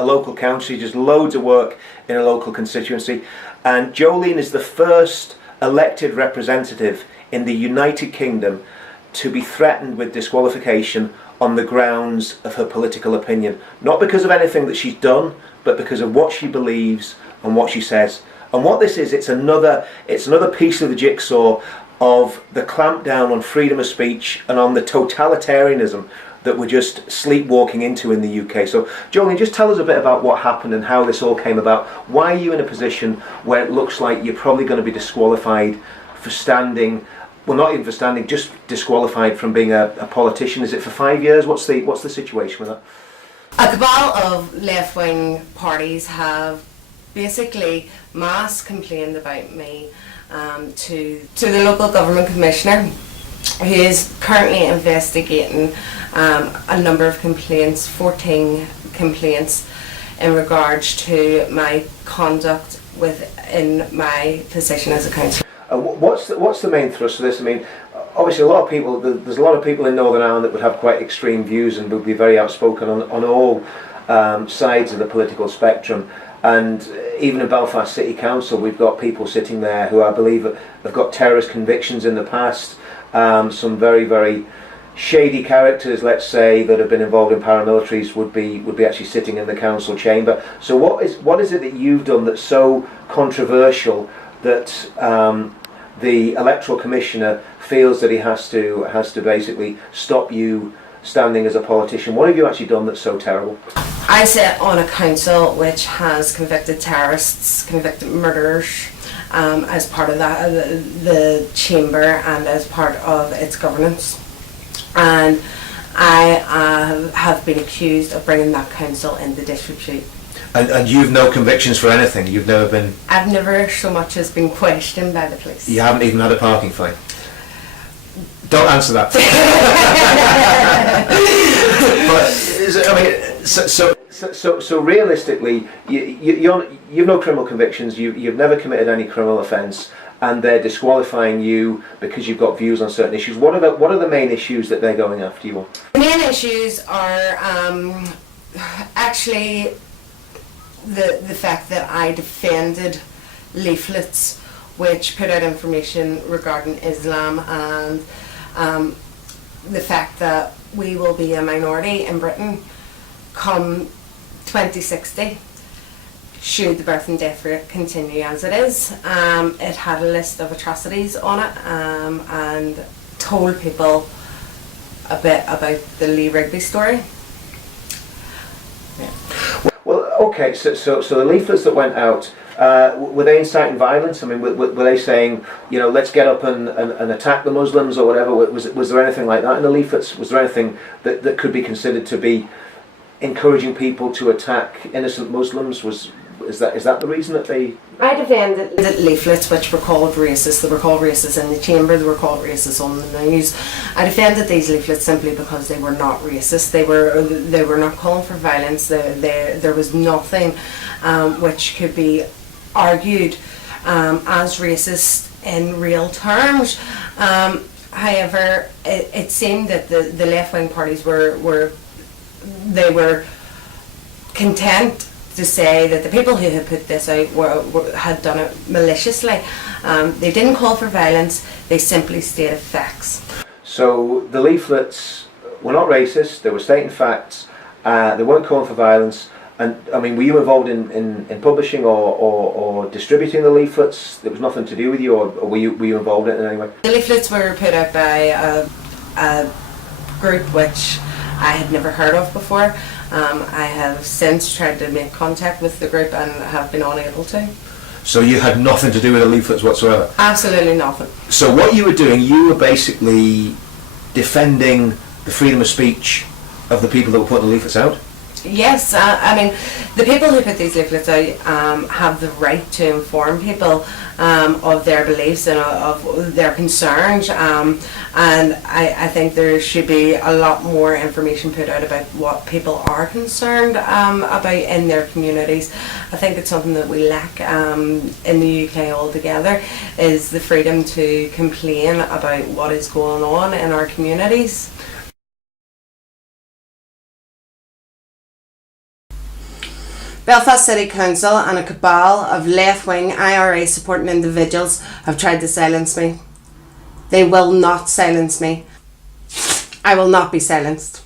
a local council. She does loads of work in a local constituency. And Jolene is the first elected representative in the United Kingdom to be threatened with disqualification on the grounds of her political opinion. Not because of anything that she's done, but because of what she believes and what she says. And what this is, it's another piece of the jigsaw of the clampdown on freedom of speech and on the totalitarianism that we're just sleepwalking into in the UK. So, Jolene, just tell us a bit about what happened and how this all came about. Why are you in a position where it looks like you're probably going to be disqualified for standing, well, not even for standing, just disqualified from being a politician? Is it for 5 years? What's the situation with that? A cabal of left-wing parties have basically mass complained about me to the local government commissioner, who is currently investigating a number of complaints, 14 complaints, in regards to my conduct within my position as a councillor. What's the main thrust of this? I mean, obviously there's a lot of people in Northern Ireland that would have quite extreme views and would be very outspoken on all sides of the political spectrum. And even in Belfast City Council, we've got people sitting there who I believe have got terrorist convictions in the past. Some very, very shady characters, let's say, that have been involved in paramilitaries would be actually sitting in the council chamber. So what is it that you've done that's so controversial that the electoral commissioner feels that he has to basically stop you standing as a politician? What have you actually done that's so terrible? I sit on a council which has convicted terrorists, convicted murderers, as part of that, the chamber, and as part of its governance. And I have been accused of bringing that council into disrepute. And you've no convictions for anything? You've never been... I've never so much as been questioned by the police. You haven't even had a parking fine? Don't answer that. But so realistically, you've no criminal convictions. You've never committed any criminal offence, and they're disqualifying you because you've got views on certain issues. What are the main issues that they're going after you on? The main issues are actually the fact that I defended leaflets which put out information regarding Islam, and the fact that we will be a minority in Britain come 2060 should the birth and death rate continue as it is. It had a list of atrocities on it, and told people a bit about the Lee Rigby story. Yeah. Well, okay, so the leaflets that went out, were they inciting violence? I mean, were they saying, let's get up and attack the Muslims or whatever? Was there anything like that in the leaflets? Was there anything that could be considered to be encouraging people to attack innocent Muslims? Is that the reason that they... I defended the leaflets which were called racist. They were called racist in the chamber, they were called racist on the news. I defended these leaflets simply because they were not racist. They were not calling for violence. There was nothing which could be argued as racist in real terms. However, it seemed that the left-wing parties were content to say that the people who had put this out had done it maliciously. They didn't call for violence, they simply stated facts. So the leaflets were not racist, they were stating facts, they weren't calling for violence. And I mean, were you involved in publishing or distributing the leaflets? There was nothing to do with you, or were you involved in it in any way? The leaflets were put out by a group which I had never heard of before. I have since tried to make contact with the group and have been unable to. So you had nothing to do with the leaflets whatsoever? Absolutely nothing. So what you were doing, you were basically defending the freedom of speech of the people that were putting the leaflets out? Yes, I mean, the people who put these leaflets out have the right to inform people of their beliefs and of their concerns, and I think there should be a lot more information put out about what people are concerned about in their communities. I think it's something that we lack in the UK altogether, is the freedom to complain about what is going on in our communities. Belfast City Council and a cabal of left-wing IRA supporting individuals have tried to silence me. They will not silence me. I will not be silenced.